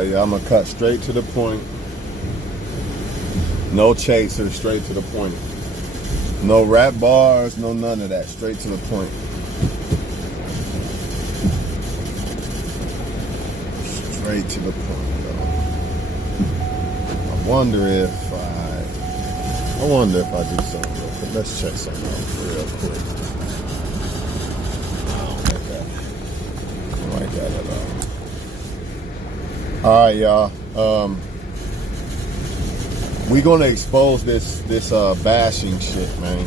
All right, yeah, I'm gonna cut straight to the point. No chaser, straight to the point. No rap bars, no none of that. Straight to the point. Straight to the point, though. I wonder if I do something real quick. Let's check something out real quick. I don't like that. I don't like that at all. All right, y'all. We're gonna expose this bashing shit, man.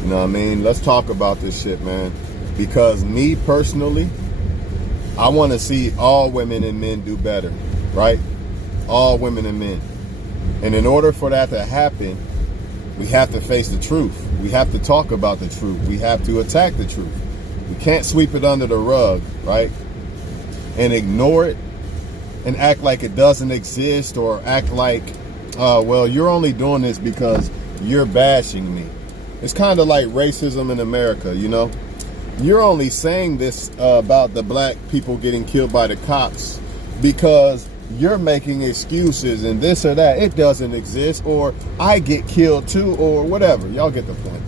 You know what I mean? Let's talk about this shit, man. Because me personally, I want to see all women and men do better, right? All women and men. And in order for that to happen, we have to face the truth. We have to talk about the truth. We have to attack the truth. We can't sweep it under the rug, right? And ignore it and act like it doesn't exist, or act like, well, you're only doing this because you're bashing me. It's kind of like racism in America, you know? You're only saying this about the black people getting killed by the cops because you're making excuses and this or that. It doesn't exist, or I get killed too, or whatever. Y'all get the point.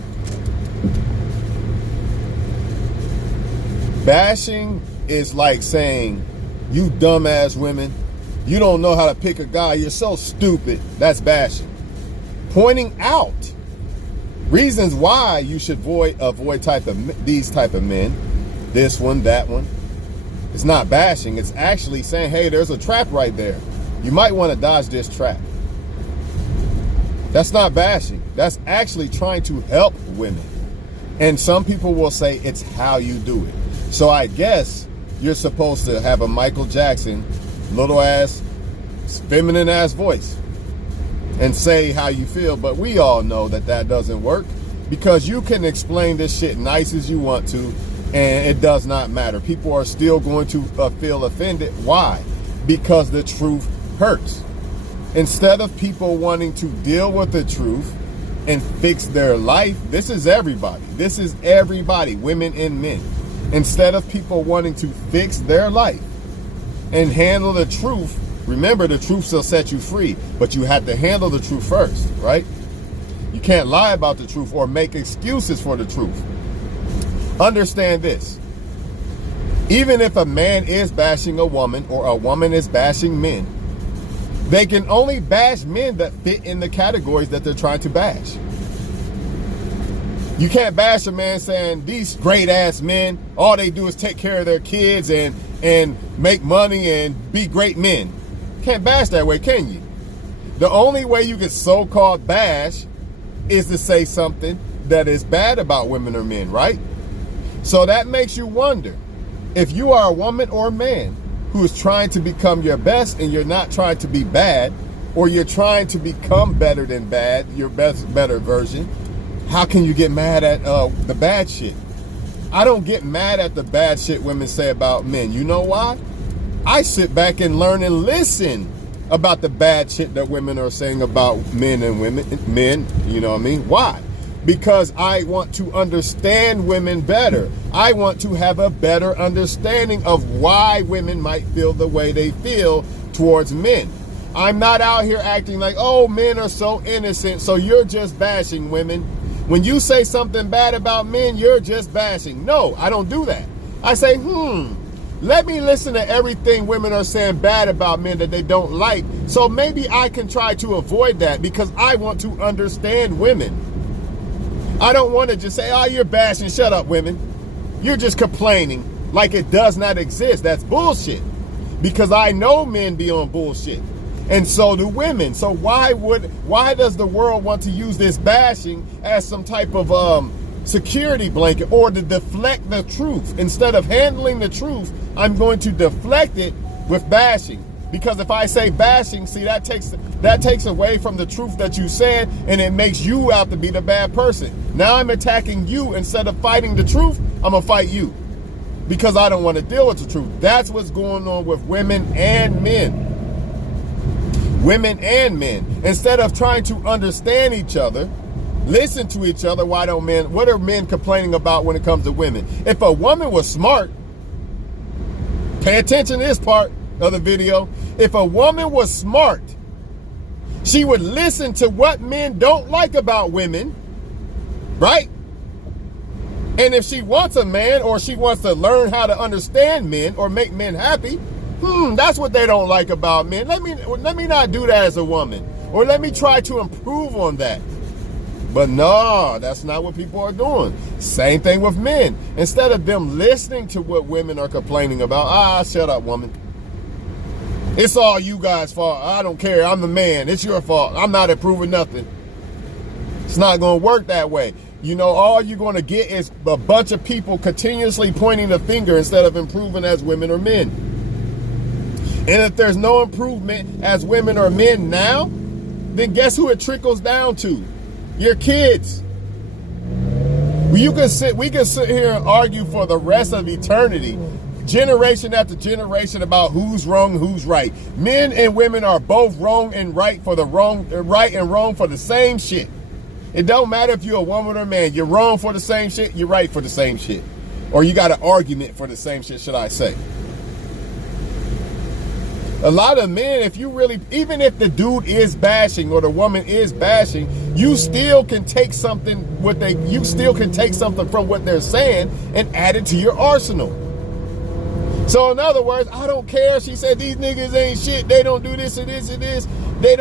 Bashing is like saying, you dumbass women, you don't know how to pick a guy, you're so stupid. That's bashing. Pointing out reasons why you should avoid these type of men, this one, that one. It's not bashing. It's actually saying, hey, there's a trap right there. You might want to dodge this trap. That's not bashing. That's actually trying to help women. And some people will say it's how you do it. So I guess you're supposed to have a Michael Jackson, little ass, feminine ass voice and say how you feel. But we all know that that doesn't work, because you can explain this shit nice as you want to, and it does not matter. People are still going to feel offended. Why? Because the truth hurts. Instead of people wanting to deal with the truth and fix their life, this is everybody. This is everybody, women and men. Instead of people wanting to fix their life and handle the truth, remember, the truth will set you free, but you have to handle the truth first, right? You can't lie about the truth or make excuses for the truth. Understand this. Even if a man is bashing a woman or a woman is bashing men, they can only bash men that fit in the categories that they're trying to bash. You can't bash a man saying these great ass men, all they do is take care of their kids and make money and be great men. Can't bash that way, can you? The only way you can so-called bash is to say something that is bad about women or men, right? So that makes you wonder, if you are a woman or a man who is trying to become your best and you're not trying to be bad, or you're trying to become better than bad, your better version, how can you get mad at the bad shit? I don't get mad at the bad shit women say about men. You know why? I sit back and learn and listen about the bad shit that women are saying about men and men, you know what I mean? Why? Because I want to understand women better. I want to have a better understanding of why women might feel the way they feel towards men. I'm not out here acting like, oh, men are so innocent, so you're just bashing women. When you say something bad about men, you're just bashing. No, I don't do that. I say, let me listen to everything women are saying bad about men that they don't like, so maybe I can try to avoid that, because I want to understand women. I don't want to just say, oh, you're bashing, shut up, women. You're just complaining like it does not exist. That's bullshit. Because I know men be on bullshit. And so do women. So why does the world want to use this bashing as some type of security blanket, or to deflect the truth? Instead of handling the truth, I'm going to deflect it with bashing. Because if I say bashing, see, that takes away from the truth that you said, and it makes you out to be the bad person. Now I'm attacking you. Instead of fighting the truth, I'm gonna fight you, because I don't want to deal with the truth. That's what's going on with women and men. Women and men. Instead of trying to understand each other, listen to each other. What are men complaining about when it comes to women? If a woman was smart, Pay attention to this part of the video. If a woman was smart, she would listen to what men don't like about women, right? And if she wants a man, or she wants to learn how to understand men or make men happy, that's what they don't like about men. Let me not do that as a woman, or let me try to improve on that. But no, that's not what people are doing. Same thing with men. Instead of them listening to what women are complaining about, shut up, woman. It's all you guys' fault. I don't care. I'm the man. It's your fault. I'm not improving nothing. It's not going to work that way. You know, all you're going to get is a bunch of people continuously pointing the finger instead of improving as women or men. And if there's no improvement as women or men now, then guess who it trickles down to? Your kids. We can sit here and argue for the rest of eternity, generation after generation, about who's wrong, who's right. Men and women are both wrong and right for right and wrong for the same shit. It don't matter if you're a woman or a man. You're wrong for the same shit. You're right for the same shit. Or you got an argument for the same shit, should I say. A lot of men, even if the dude is bashing or the woman is bashing, you still can take something from what they're saying and add it to your arsenal. So in other words, I don't care. She said these niggas ain't shit. They don't do this and this and this. They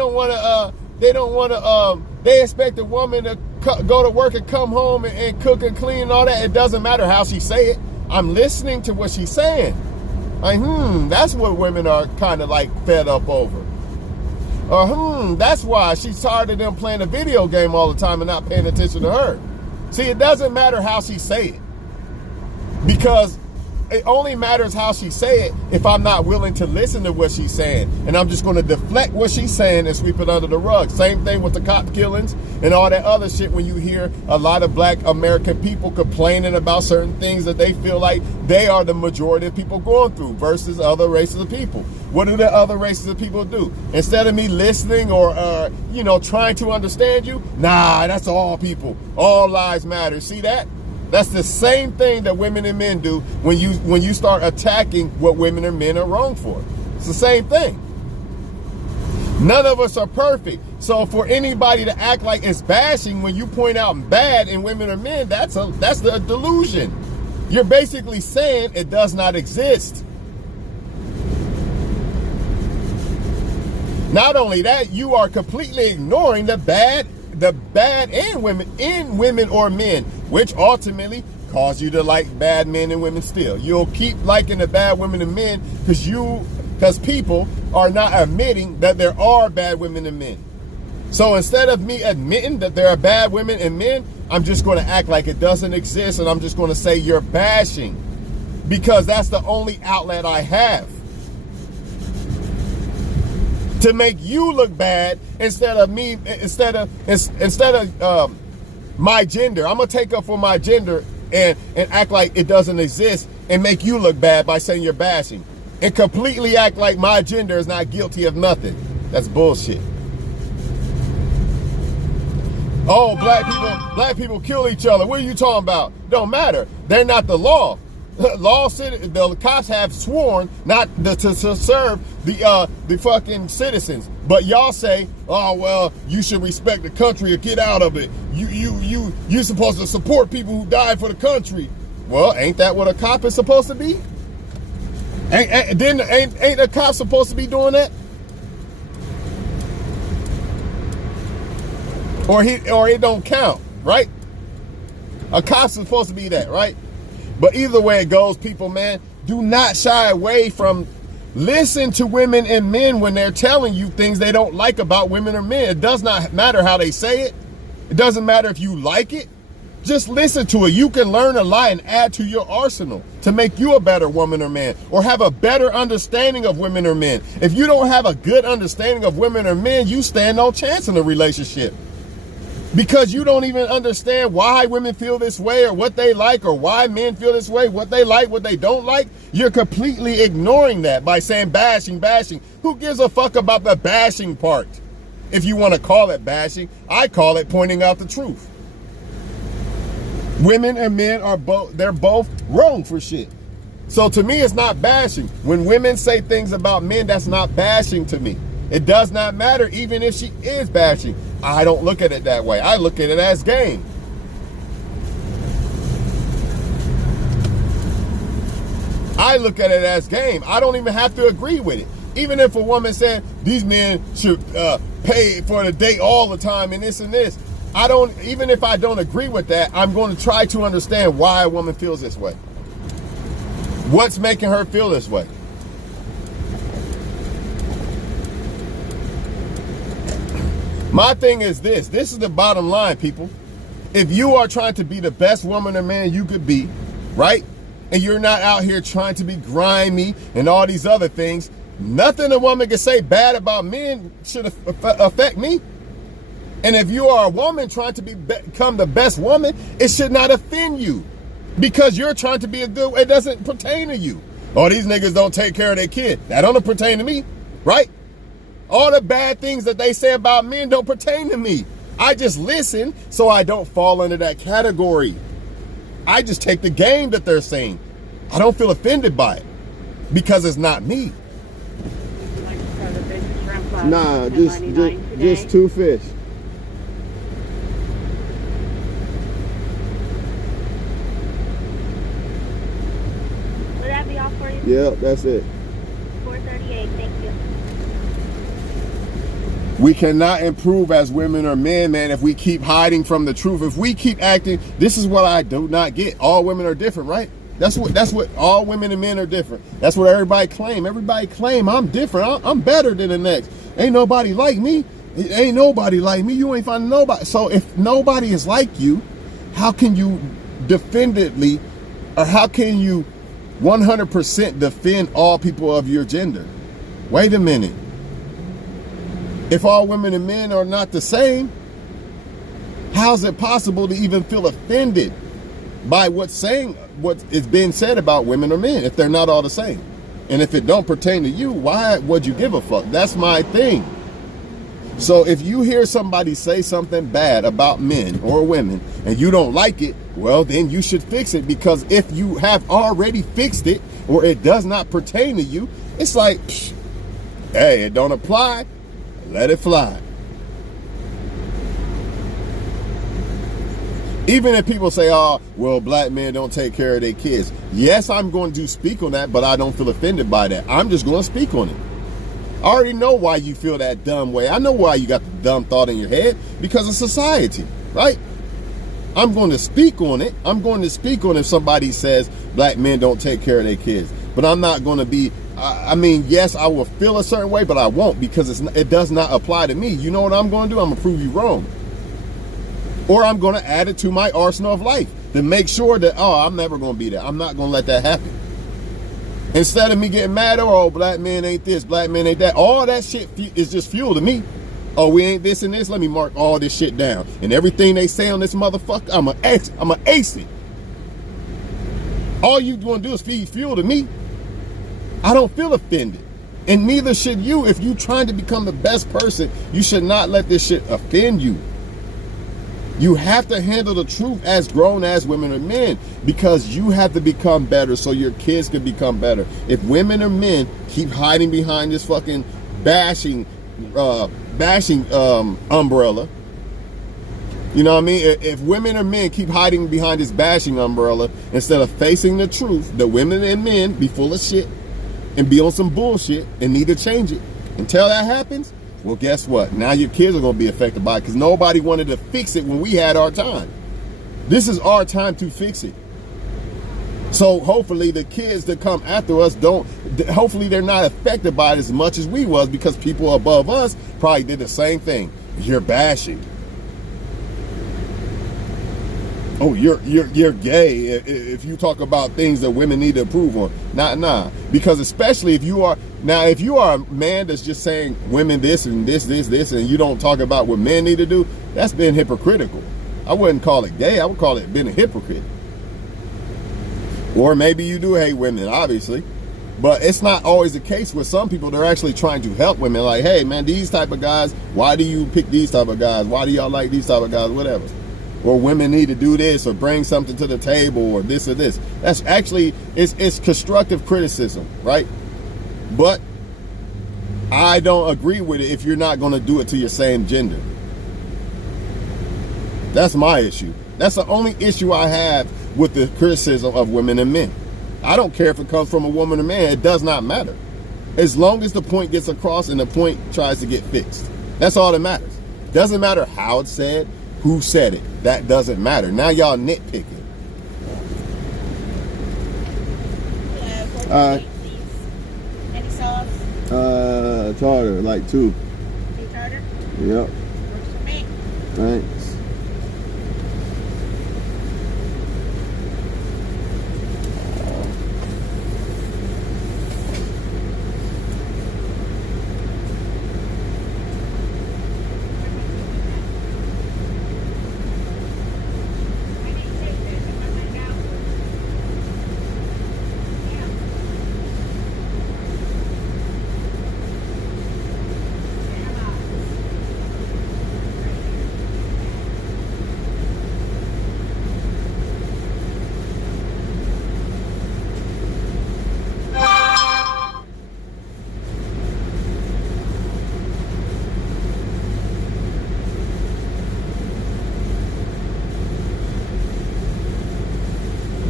expect a woman to go to work and come home and cook and clean and all that. It doesn't matter how she say it. I'm listening to what she's saying. Like, that's what women are kind of like fed up over. Or, that's why she's tired of them playing a video game all the time and not paying attention to her. See, it doesn't matter how she say it. Because it only matters how she say it if I'm not willing to listen to what she's saying. And I'm just going to deflect what she's saying and sweep it under the rug. Same thing with the cop killings and all that other shit when you hear a lot of black American people complaining about certain things that they feel like they are the majority of people going through versus other races of people. What do the other races of people do? Instead of me listening or, trying to understand you, that's all people. All lives matter. See that? That's the same thing that women and men do when you start attacking what women and men are wrong for. It's the same thing. None of us are perfect. So for anybody to act like it's bashing when you point out bad in women or men, that's the delusion. You're basically saying it does not exist. Not only that, you are completely ignoring the bad in women or men, which ultimately cause you to like bad men and women still. You'll keep liking the bad women and men because people are not admitting that there are bad women and men. So instead of me admitting that there are bad women and men, I'm just going to act like it doesn't exist, and I'm just going to say you're bashing because that's the only outlet I have to make you look bad instead of my gender. I'm gonna take up for my gender and act like it doesn't exist and make you look bad by saying you're bashing and completely act like my gender is not guilty of nothing. That's bullshit. Oh, black people kill each other. What are you talking about? Don't matter. They're not the law. The cops have sworn not to serve the fucking citizens, but y'all say, oh well, you should respect the country or get out of it. You're supposed to support people who died for the country. Well, ain't that what a cop is supposed to be? Ain't a cop supposed to be doing that? Or it don't count, right? A cop's supposed to be that, right? But either way it goes, people, man, do not shy away from listen to women and men when they're telling you things they don't like about women or men. It does not matter how they say it. It doesn't matter if you like it. Just listen to it. You can learn a lot and add to your arsenal to make you a better woman or man, or have a better understanding of women or men. If you don't have a good understanding of women or men, you stand no chance in a relationship. Because you don't even understand why women feel this way or what they like, or why men feel this way, what they like, what they don't like. You're completely ignoring that by saying bashing. Who gives a fuck about the bashing part? If you want to call it bashing, I call it pointing out the truth. Women and men are they're both wrong for shit. So to me, it's not bashing. When women say things about men, that's not bashing to me. It does not matter, even if she is bashing. I don't look at it that way. I look at it as game. I look at it as game. I don't even have to agree with it. Even if a woman said these men should pay for the date all the time and this, even if I don't agree with that, I'm going to try to understand why a woman feels this way. What's making her feel this way? My thing is this is the bottom line, people. If you are trying to be the best woman or man you could be, right? And you're not out here trying to be grimy and all these other things, nothing a woman can say bad about men should affect me. And if you are a woman trying to become the best woman, it should not offend you because you're trying to be a good, it doesn't pertain to you. Oh, these niggas don't take care of their kid. That don't pertain to me, right? All the bad things that they say about men don't pertain to me. I just listen so I don't fall under that category. I just take the game that they're saying. I don't feel offended by it because it's not me. Nah, just 2 fish. Would that be all for you? Yep, that's it. 438, thank you. We cannot improve as women or men, man, if we keep hiding from the truth. If we keep acting, this is what I do not get. All women are different, right? That's what all women and men are different. That's what everybody claim. Everybody claim I'm different. I'm better than the next. Ain't nobody like me. Ain't nobody like me. You ain't finding nobody. So if nobody is like you, how can you defendedly, or how can you 100% defend all people of your gender? Wait a minute. If all women and men are not the same, how is it possible to even feel offended by what is being said about women or men if they're not all the same? And if it don't pertain to you, why would you give a fuck? That's my thing. So if you hear somebody say something bad about men or women and you don't like it, well, then you should fix it, because if you have already fixed it or it does not pertain to you, it's like, psh, hey, it don't apply. Let it fly. Even if people say, oh, well, black men don't take care of their kids. Yes, I'm going to speak on that, but I don't feel offended by that. I'm just going to speak on it. I already know why you feel that dumb way. I know why you got the dumb thought in your head, because of society, right? I'm going to speak on it. I'm going to speak on if somebody says black men don't take care of their kids. But I'm not going to be, I mean, yes, I will feel a certain way, but I won't, because it does not apply to me. You know what I'm going to do? I'm going to prove you wrong. Or I'm going to add it to my arsenal of life to make sure that, oh, I'm never going to be there. I'm not going to let that happen. Instead of me getting mad, oh, black men ain't this, black men ain't that. All that shit is just fuel to me. Oh, we ain't this and this. Let me mark all this shit down. And everything they say on this motherfucker, I'm a ace it. All you going to do is feed fuel to me. I don't feel offended. And neither should you. If you trying to become the best person, you should not let this shit offend you. You have to handle the truth as grown as women or men, because you have to become better so your kids can become better. If women or men keep hiding behind this fucking bashing umbrella, you know what I mean? If women or men keep hiding behind this bashing umbrella instead of facing the truth, the women and men be full of shit and be on some bullshit and need to change it. Until that happens, well, guess what? Now your kids are going to be affected by it, because nobody wanted to fix it when we had our time. This is our time to fix it. So hopefully the kids that come after us hopefully they're not affected by it as much as we was, because people above us probably did the same thing. You're bashing. Oh, you're gay if you talk about things that women need to improve on. Nah. Because especially if you are a man that's just saying women this and this, and you don't talk about what men need to do, that's being hypocritical. I wouldn't call it gay. I would call it being a hypocrite. Or maybe you do hate women, obviously. But it's not always the case with some people. They're actually trying to help women. Like, hey, man, these type of guys, why do you pick these type of guys? Why do y'all like these type of guys? Whatever. or women need to do this or bring something to the table or this or this. That's actually, it's constructive criticism, right? But I don't agree with it if you're not going to do it to your same gender. That's my issue. That's the only issue I have with the criticism of women and men. I don't care if it comes from a woman or man. It does not matter. As long as the point gets across and the point tries to get fixed. That's all that matters. Doesn't matter how it's said, who said it. That doesn't matter. Now y'all nitpicking. Any sauce? Tartar, like 2. Tartar? Yep. Works for me. Thanks.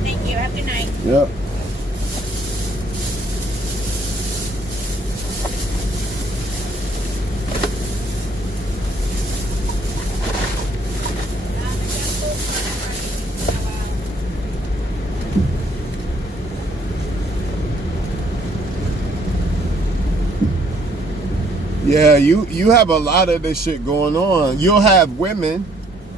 Thank you. Have a good night. Yep. Yeah, you have a lot of this shit going on. You'll have women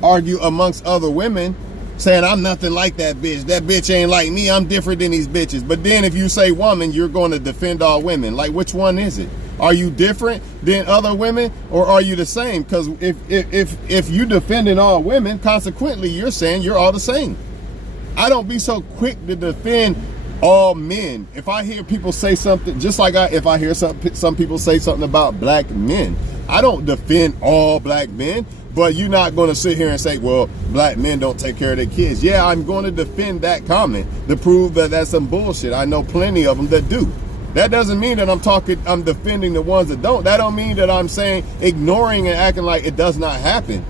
argue amongst other women saying, I'm nothing like that bitch. That bitch ain't like me. I'm different than these bitches. But then if you say woman, you're going to defend all women. Like, which one is it? Are you different than other women, or are you the same? Because if you defending all women, consequently, you're saying you're all the same. I don't be so quick to defend all men. If I hear people say something, just like if I hear some people say something about black men, I don't defend all black men. But you're not going to sit here and say, well, black men don't take care of their kids. Yeah, I'm going to defend that comment to prove that that's some bullshit. I know plenty of them that do. That doesn't mean that I'm defending the ones that don't. That don't mean that I'm saying ignoring and acting like it does not happen.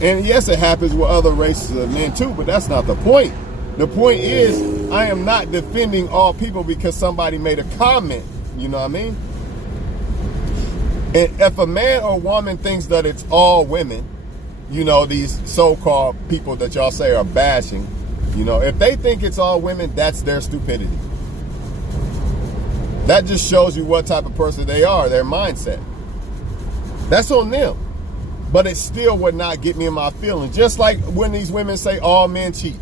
And yes, it happens with other races of men too, but that's not the point. The point is, I am not defending all people because somebody made a comment. You know what I mean? And if a man or woman thinks that it's all women, you know, these so-called people that y'all say are bashing, you know, if they think it's all women, that's their stupidity. That just shows you what type of person they are, their mindset. That's on them. But it still would not get me in my feelings. Just like when these women say all men cheat.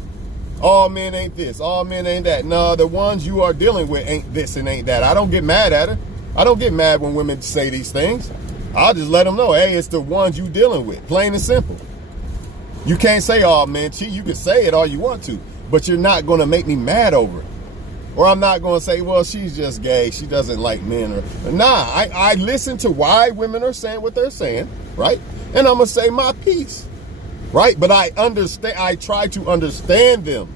All men ain't this, all men ain't that. No, the ones you are dealing with ain't this and ain't that. I don't get mad at her. I don't get mad when women say these things. I'll just let them know, hey, it's the ones you dealing with, plain and simple. You can't say all men cheat. You can say it all you want to, but you're not going to make me mad over it. Or I'm not going to say, well, she's just gay. She doesn't like men. Or nah, I listen to why women are saying what they're saying, right? And I'm going to say my piece, right? But I understand. I try to understand them.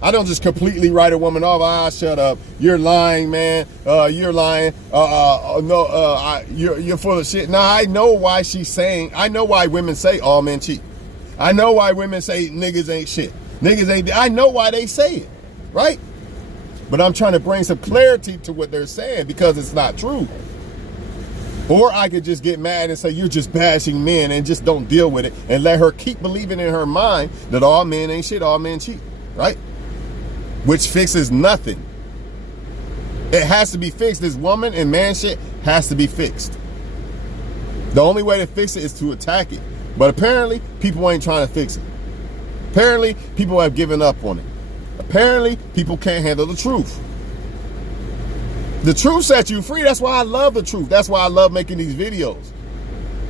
I don't just completely write a woman off. Shut up. You're lying, man. You're lying. You're full of shit. Now, I know why she's saying, I know why women say all men cheat. I know why women say niggas ain't shit. Niggas ain't, I know why they say it, right? But I'm trying to bring some clarity to what they're saying because it's not true. Or I could just get mad and say, you're just bashing men and just don't deal with it and let her keep believing in her mind that all men ain't shit, all men cheat, right? Which fixes nothing. It has to be fixed. This woman and man shit has to be fixed. The only way to fix it is to attack it. But apparently, people ain't trying to fix it. Apparently, people have given up on it. Apparently, people can't handle the truth. The truth sets you free. That's why I love the truth. That's why I love making these videos.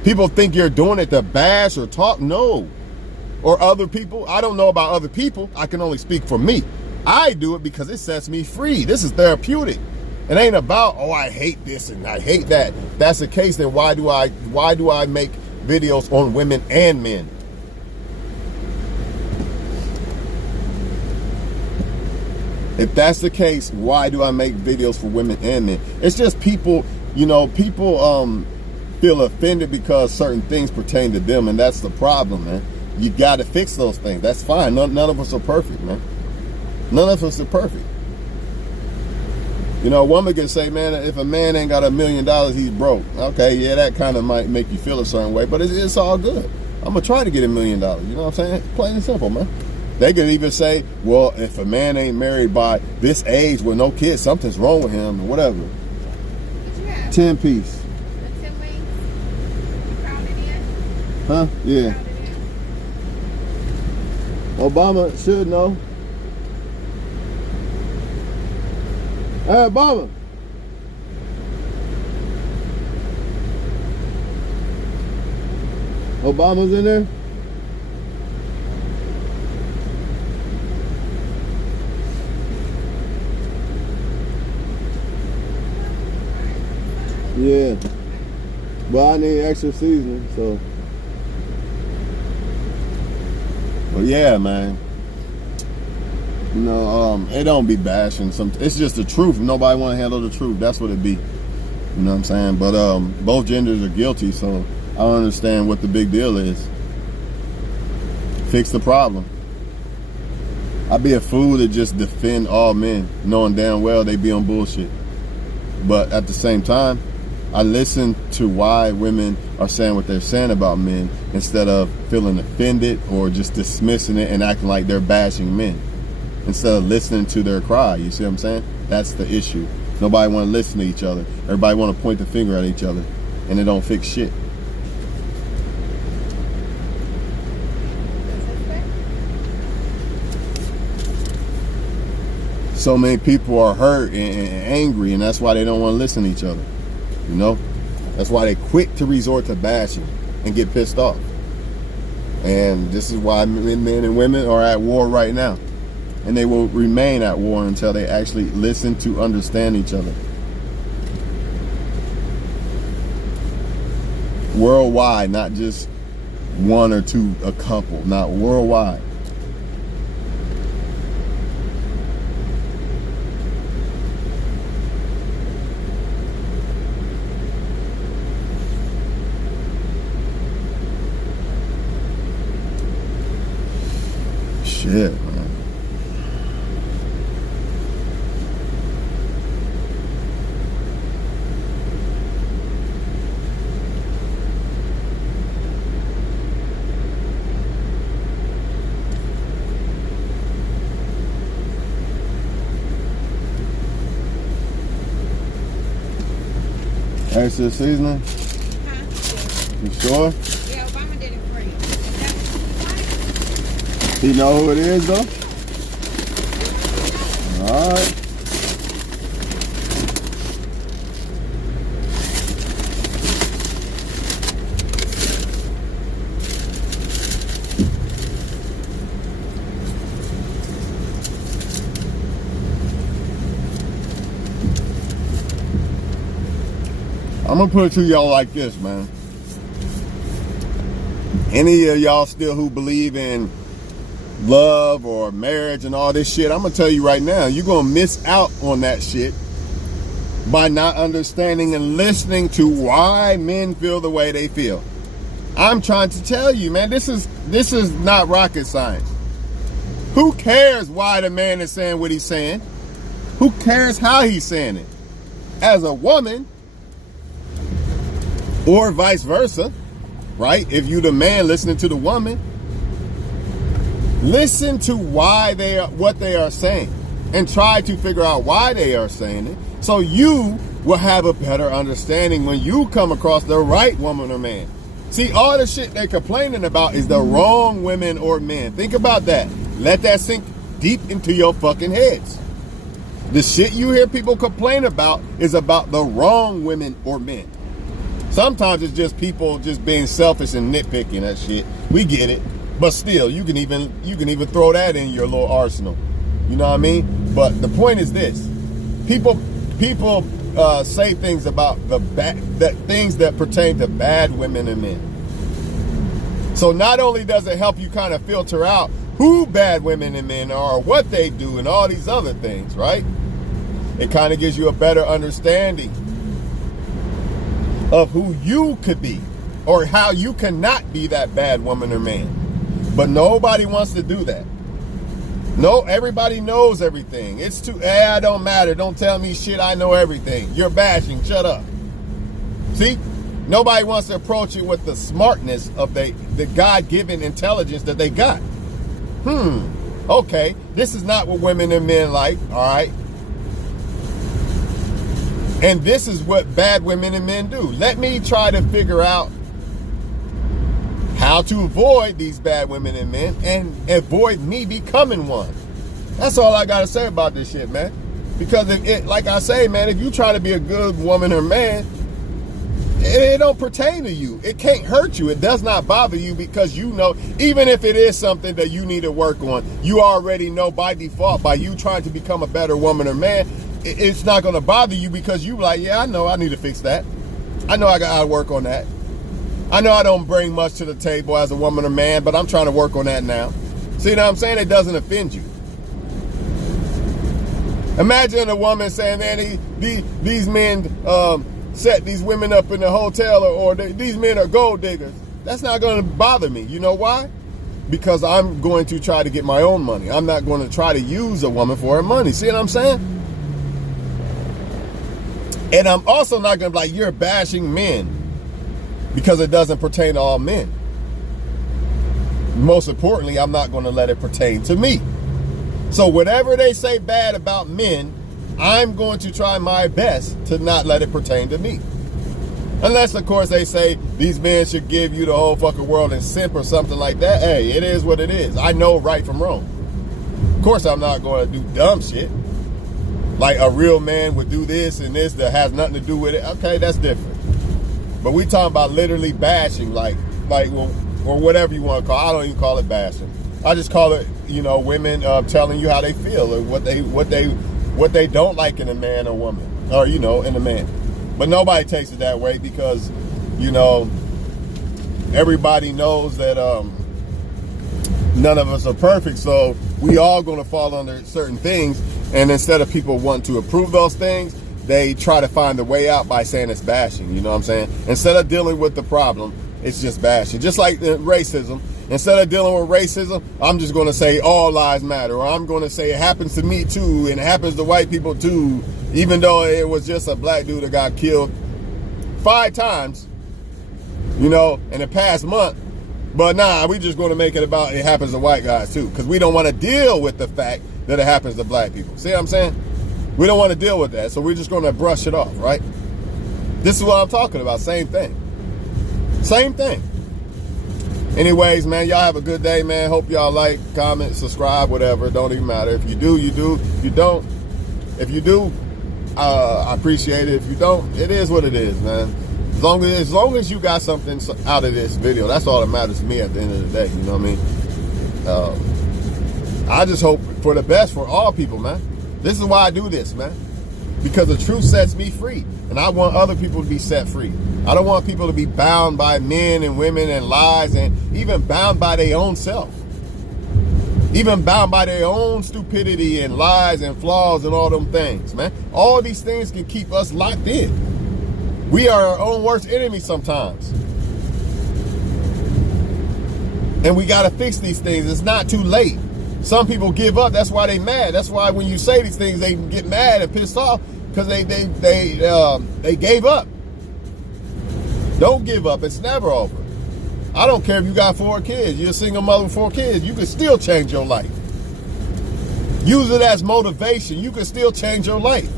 People think you're doing it to bash or talk. No. Or other people. I don't know about other people. I can only speak for me. I do it because it sets me free. This is therapeutic. It ain't about, oh, I hate this and I hate that. If that's the case, then why do I make videos on women and men? If that's the case, why do I make videos for women and men? It's just people, you know, people feel offended because certain things pertain to them, and that's the problem, man. You got to fix those things. That's fine. None of us are perfect, man. None of us are perfect. You know, a woman can say, man, if a man ain't got $1 million, he's broke. Okay, yeah, that kind of might make you feel a certain way, but it's all good. I'm going to try to get $1 million. You know what I'm saying? Plain and simple, man. They can even say, well, if a man ain't married by this age with no kids, something's wrong with him or whatever. What you have? 10 piece. The 10 wings? You found it in? Huh? Yeah. Found it in? Obama should know. Hey, Obama. Obama's in there? Yeah. Well, I need extra seasoning, so. Well, yeah, man. You know, it don't be bashing. It's just the truth. Nobody want to handle the truth. That's what it be. You know what I'm saying? But both genders are guilty, so I don't understand what the big deal is. Fix the problem. I'd be a fool to just defend all men, knowing damn well they be on bullshit. But at the same time, I listen to why women are saying what they're saying about men instead of feeling offended or just dismissing it and acting like they're bashing men. Instead of listening to their cry, you see what I'm saying? That's the issue. Nobody want to listen to each other. Everybody want to point the finger at each other, and it don't fix shit. So many people are hurt and angry, and that's why they don't want to listen to each other. You know? That's why they quick to resort to bashing and get pissed off. And this is why men and women are at war right now. And they will remain at war until they actually listen to understand each other. Worldwide, not just one or two, a couple, not worldwide. Shit, man. Extra seasoning? Huh? You sure? Yeah, Obama did it for you. Is that what He know who it is though? Alright. I'm gonna put it to y'all like this, man. Any of y'all still who believe in love or marriage and all this shit, I'm gonna tell you right now, you're gonna miss out on that shit by not understanding and listening to why men feel the way they feel. I'm trying to tell you, man, this is not rocket science. Who cares why the man is saying what he's saying? Who cares how he's saying it? As a woman, or vice versa, right? If you the man listening to the woman, listen to why what they are saying and try to figure out why they are saying it, so you will have a better understanding when you come across the right woman or man. See, all the shit they're complaining about is the wrong women or men. Think about that. Let that sink deep into your fucking heads. The shit you hear people complain about is about the wrong women or men. Sometimes it's just people just being selfish and nitpicking that shit. We get it. But still, you can even throw that in your little arsenal. You know what I mean? But the point is this: people say things about things that pertain to bad women and men. So not only does it help you kind of filter out who bad women and men are, what they do, and all these other things, right? It kind of gives you a better understanding of who you could be or how you cannot be that bad woman or man. But nobody wants to do that. No, everybody knows everything. It's too, I don't matter. Don't tell me shit. I know everything. You're bashing. Shut up. See? Nobody wants to approach it with the smartness of the God-given intelligence that they got. Okay. This is not what women and men like. All right. And this is what bad women and men do. Let me try to figure out how to avoid these bad women and men and avoid me becoming one. That's all I got to say about this shit, man. Because like I say, man, if you try to be a good woman or man, it don't pertain to you. It can't hurt you. It does not bother you because you know, even if it is something that you need to work on, you already know by default, by you trying to become a better woman or man, it's not going to bother you because you like, yeah, I know I need to fix that. I know I got to work on that. I know I don't bring much to the table as a woman or man, but I'm trying to work on that now. See what I'm saying? It doesn't offend you. Imagine a woman saying, man, these men set these women up in the hotel or these men are gold diggers. That's not going to bother me. You know why? Because I'm going to try to get my own money. I'm not going to try to use a woman for her money. See what I'm saying? And I'm also not going to be like, you're bashing men. Because it doesn't pertain to all men. Most importantly, I'm not going to let it pertain to me. So whatever they say bad about men, I'm going to try my best to not let it pertain to me. Unless, of course, they say these men should give you the whole fucking world and simp or something like that. Hey, it is what it is. I know right from wrong. Of course, I'm not going to do dumb shit. Like a real man would do this and this that has nothing to do with it. Okay, that's different. But we talking about literally bashing, like or whatever you want to call it. I don't even call it bashing. I just call it, you know, women telling you how they feel or what they don't like in a man or woman, or you know, in a man. But nobody takes it that way because, you know, everybody knows that none of us are perfect, so we all going to fall under certain things. And instead of people wanting to approve those things, they try to find the way out by saying it's bashing, you know what I'm saying? Instead of dealing with the problem, it's just bashing. Just like racism. Instead of dealing with racism, I'm just going to say all lives matter. Or I'm going to say it happens to me too, and it happens to white people too, even though it was just a black dude that got killed 5 times, you know, in the past month. But nah, we just going to make it about it happens to white guys too, because we don't want to deal with the fact that it happens to black people. See what I'm saying? We don't want to deal with that, so we're just going to brush it off, right? This is what I'm talking about. Same thing. Same thing. Anyways, man, y'all have a good day, man. Hope y'all like, comment, subscribe, whatever. Don't even matter. If you do, you do. If you don't, I appreciate it. If you don't, it is what it is, man. As long as you got something out of this video, that's all that matters to me at the end of the day. You know what I mean? I just hope for the best for all people, man. This is why I do this, man. Because the truth sets me free. And I want other people to be set free. I don't want people to be bound by men and women and lies and even bound by their own self. Even bound by their own stupidity and lies and flaws and all them things, man. All these things can keep us locked in. We are our own worst enemy sometimes. And we got to fix these things. It's not too late. Some people give up. That's why they mad. That's why when you say these things, they get mad and pissed off because they gave up. Don't give up. It's never over. I don't care if you got 4 kids. You're a single mother with 4 kids. You can still change your life. Use it as motivation. You can still change your life.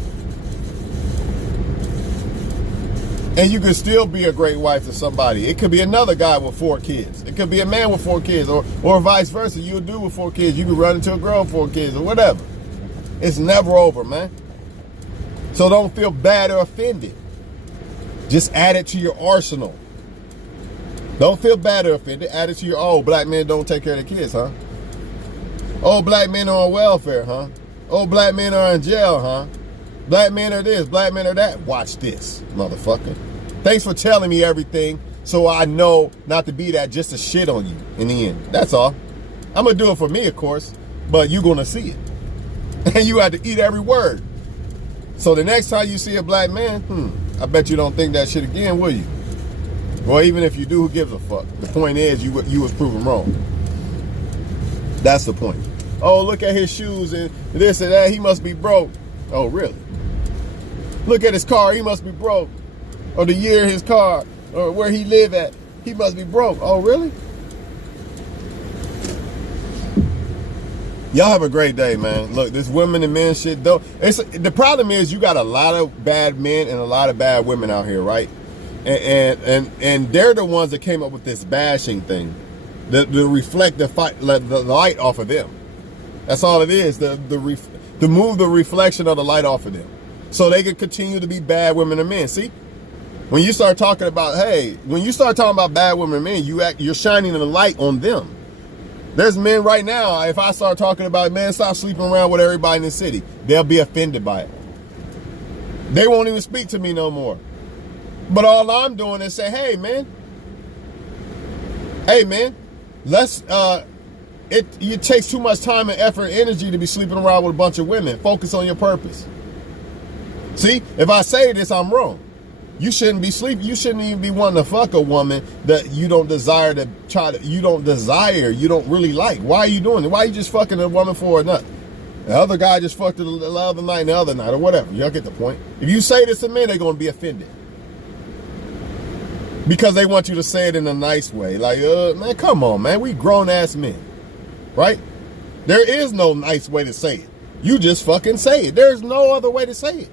And you can still be a great wife to somebody. It could be another guy with 4 kids. It could be a man with 4 kids or vice versa. You a dude with 4 kids. You can run into a girl with 4 kids or whatever. It's never over, man. So don't feel bad or offended. Just add it to your arsenal. Don't feel bad or offended. Add it to your, oh, black men don't take care of their kids, huh? Oh, black men are on welfare, huh? Oh, black men are in jail, huh? Black men are this, black men are that. Watch this, motherfucker. Thanks for telling me everything so I know not to be that, just to shit on you in the end. That's all. I'm gonna do it for me, of course, but you're gonna see it. And you have to eat every word. So the next time you see a black man, I bet you don't think that shit again, will you? Well, even if you do, who gives a fuck? The point is, you was proven wrong. That's the point. Oh, look at his shoes and this and that. He must be broke. Oh, really? Look at his car. He must be broke. Or the year of his car, or where he live at. He must be broke. Oh, really? Y'all have a great day, man. Look, this women and men shit, though. The problem is you got a lot of bad men and a lot of bad women out here, right? And they're the ones that came up with this bashing thing. The reflect the light off of them. That's all it is. To move the reflection of the light off of them, so they can continue to be bad women and men. See, when you start talking about bad women and men, you're shining the light on them. There's men right now. If I start talking about, man, stop sleeping around with everybody in the city, they'll be offended by it. They won't even speak to me no more. But all I'm doing is say, hey man, let's it takes too much time and effort and energy to be sleeping around with a bunch of women. Focus on your purpose. See, if I say this, I'm wrong. You shouldn't be sleeping. You shouldn't even be wanting to fuck a woman that you don't desire you don't really like. Why are you doing it? Why are you just fucking a woman for a nut? The other guy just fucked her the other night and the other night or whatever. Y'all get the point. If you say this to men, they're going to be offended. Because they want you to say it in a nice way. Like, man, come on, man. We grown-ass men. Right? There is no nice way to say it. You just fucking say it. There's no other way to say it.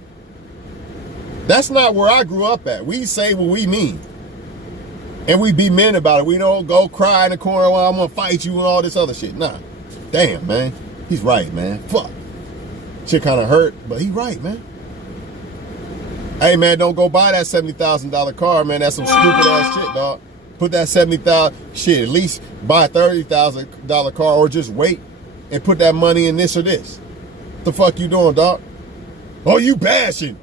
That's not where I grew up at. We say what we mean. And we be men about it. We don't go cry in the corner while I'm going to fight you and all this other shit. Nah. Damn, man. He's right, man. Fuck. Shit kind of hurt, but he right, man. Hey, man, don't go buy that $70,000 car, man. That's some stupid ass shit, dog. Put that $70,000 shit. At least buy a $30,000 car, or just wait and put that money in this or this. What the fuck you doing, dog? Oh, you bashing.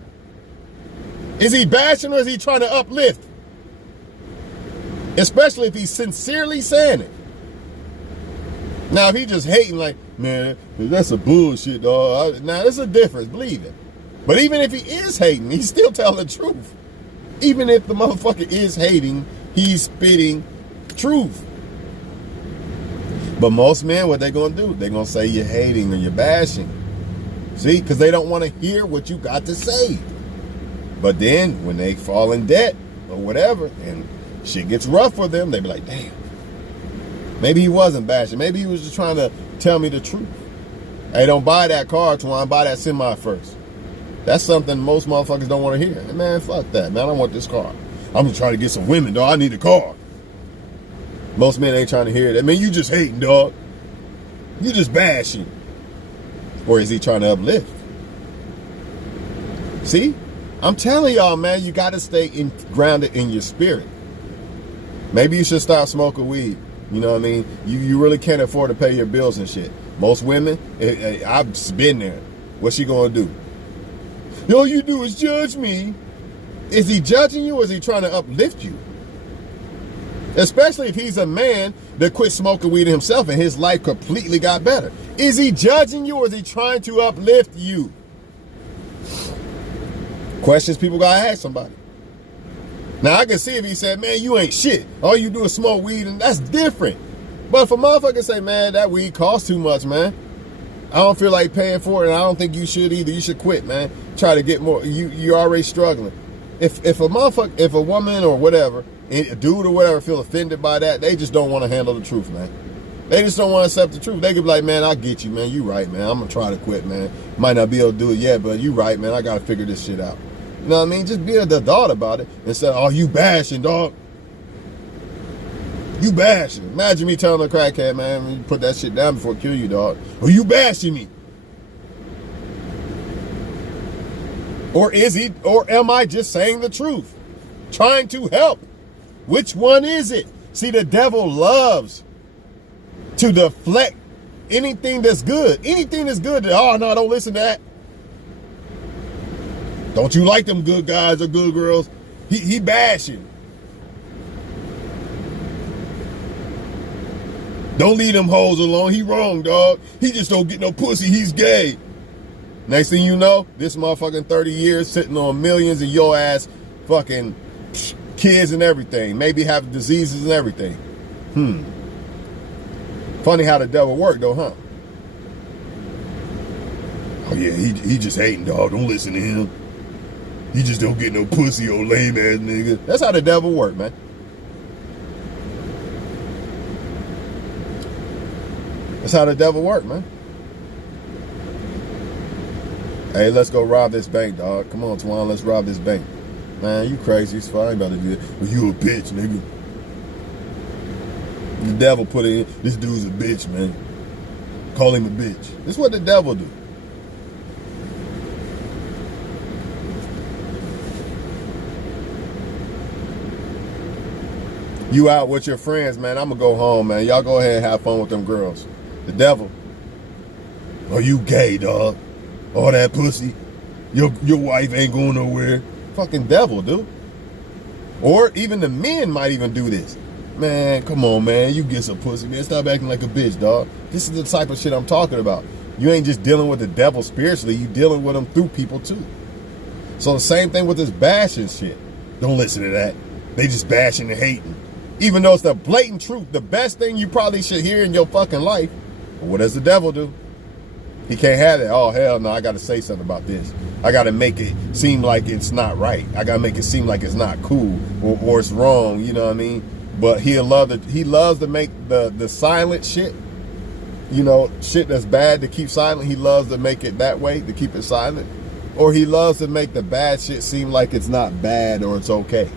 Is he bashing or is he trying to uplift? Especially if he's sincerely saying it. Now, if he just hating like, man, that's a bullshit, dog. Now, there's a difference. Believe it. But even if he is hating, he's still telling the truth. Even if the motherfucker is hating, he's spitting truth. But most men, what they gonna do? They're gonna say you're hating or you're bashing. See? Because they don't want to hear what you got to say. But then when they fall in debt or whatever and shit gets rough for them, they be like, damn. Maybe he wasn't bashing. Maybe he was just trying to tell me the truth. Hey, don't buy that car, Twan. Buy that semi first. That's something most motherfuckers don't want to hear. Man, fuck that, man. I don't want this car. I'm just trying to get some women, dog. I need a car. Most men ain't trying to hear that. Man, you just hating, dog. You just bashing. Or is he trying to uplift? See? I'm telling y'all, man, you got to stay grounded in your spirit. Maybe you should stop smoking weed. You know what I mean? You really can't afford to pay your bills and shit. Most women, I've been there. What's she going to do? All you do is judge me. Is he judging you or is he trying to uplift you? Especially if he's a man that quit smoking weed himself and his life completely got better. Is he judging you or is he trying to uplift you? Questions people gotta ask somebody. Now I can see if he said, man, you ain't shit. All you do is smoke weed, and that's different. But if a motherfucker say, man, that weed costs too much, man. I don't feel like paying for it, and I don't think you should either. You should quit, man. Try to get more. You're already struggling. If a woman or whatever, a dude or whatever feel offended by that, they just don't want to handle the truth, man. They just don't want to accept the truth. They could be like, man, I get you, man. You right, man. I'm going to try to quit, man. Might not be able to do it yet, but you right, man. I got to figure this shit out. You know what I mean? Just be an adult about it and say, oh, you bashing, dog. You bashing. Imagine me telling a crackhead, man, you put that shit down before I kill you, dog. Or you bashing me. Or am I just saying the truth? Trying to help? Which one is it? See, the devil loves to deflect anything that's good. Anything that's good, oh no, don't listen to that. Don't you like them good guys or good girls? He bashing. Don't leave them hoes alone. He wrong, dog. He just don't get no pussy. He's gay. Next thing you know, this motherfucking 30 years sitting on millions of your ass fucking kids and everything. Maybe have diseases and everything. Funny how the devil work though, huh? Oh yeah, he just hating, dog. Don't listen to him. He just don't get no pussy, old lame ass nigga. That's how the devil work, man. That's how the devil work, man. Hey, let's go rob this bank, dog. Come on, Twan, let's rob this bank. Man, you crazy as fuck. I ain't about to do that. Well, you a bitch, nigga. The devil put it in. This dude's a bitch, man. Call him a bitch. This is what the devil do. You out with your friends, man. I'm going to go home, man. Y'all go ahead and have fun with them girls. The devil. Oh, you gay, dog. All that pussy. Your wife ain't going nowhere. Fucking devil, dude. Or even the men might even do this. Man, come on, man. You get some pussy, man. Stop acting like a bitch, dog. This is the type of shit I'm talking about. You ain't just dealing with the devil spiritually. You dealing with him through people, too. So the same thing with this bashing shit. Don't listen to that. They just bashing and hating. Even though it's the blatant truth, the best thing you probably should hear in your fucking life. But what does the devil do? He can't have it. Oh, hell no, I got to say something about this. I got to make it seem like it's not right. I got to make it seem like it's not cool or it's wrong, you know what I mean? But he loves to make the silent shit, you know, shit that's bad to keep silent. He loves to make it that way, to keep it silent. Or he loves to make the bad shit seem like it's not bad or it's okay.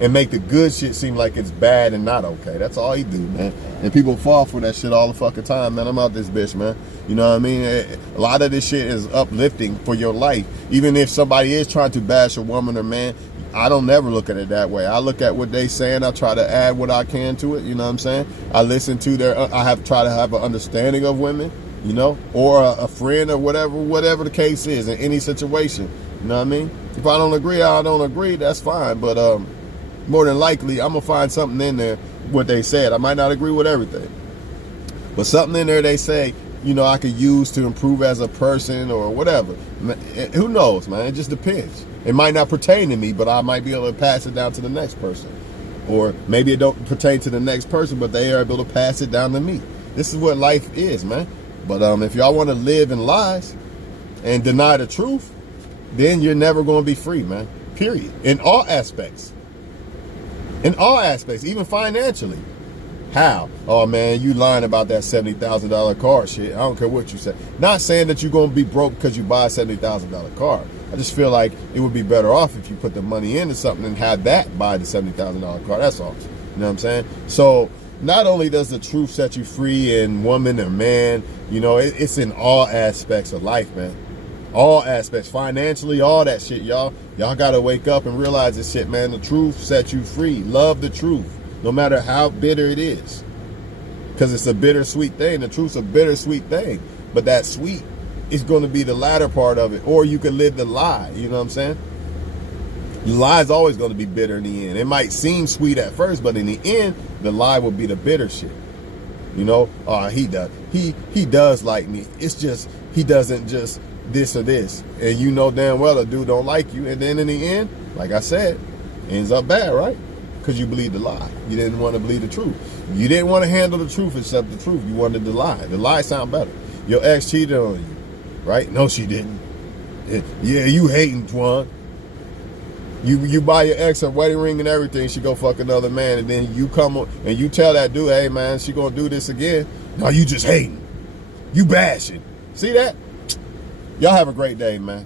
And make the good shit seem like it's bad and not okay. That's all he do, man. And people fall for that shit all the fucking time, man. I'm out this bitch, man. You know what I mean? A lot of this shit is uplifting for your life. Even if somebody is trying to bash a woman or man, I don't never look at it that way. I look at what they saying. I try to add what I can to it. You know what I'm saying? I listen to I have try to have an understanding of women, you know, or a friend or whatever the case is in any situation. You know what I mean? If I don't agree, I don't agree. That's fine. But more than likely, I'm going to find something in there, what they said. I might not agree with everything. But something in there they say, you know, I could use to improve as a person or whatever. Who knows, man? It just depends. It might not pertain to me, but I might be able to pass it down to the next person. Or maybe it don't pertain to the next person, but they are able to pass it down to me. This is what life is, man. But if y'all want to live in lies and deny the truth, then you're never going to be free, man. Period. In all aspects. In all aspects, even financially. How? Oh, man, you lying about that $70,000 car shit. I don't care what you say. Not saying that you're going to be broke because you buy a $70,000 car. I just feel like it would be better off if you put the money into something and have that buy the $70,000 car. That's all. You know what I'm saying? So not only does the truth set you free in woman or man, you know, it's in all aspects of life, man. All aspects, financially, all that shit, y'all. Y'all got to wake up and realize this shit, man. The truth sets you free. Love the truth, no matter how bitter it is. Because it's a bittersweet thing. The truth's a bittersweet thing. But that sweet is going to be the latter part of it. Or you could live the lie, you know what I'm saying? The lie is always going to be bitter in the end. It might seem sweet at first, but in the end, the lie will be the bitter shit. You know, he does. He does like me. It's just, he doesn't just this or this, and you know damn well a dude don't like you, and then in the end, like I said, ends up bad, right? Because you believe the lie. You didn't want to believe the truth. You didn't want to handle the truth except the truth. You wanted the lie. The lie sound better. Your ex cheated on you, right? No, she didn't. Yeah, you hating, Twan. You buy your ex a wedding ring and everything, she go fuck another man, and then you come and you tell that dude, hey man, she gonna do this again. No, you just hating. You bashing. See that? Y'all have a great day, man.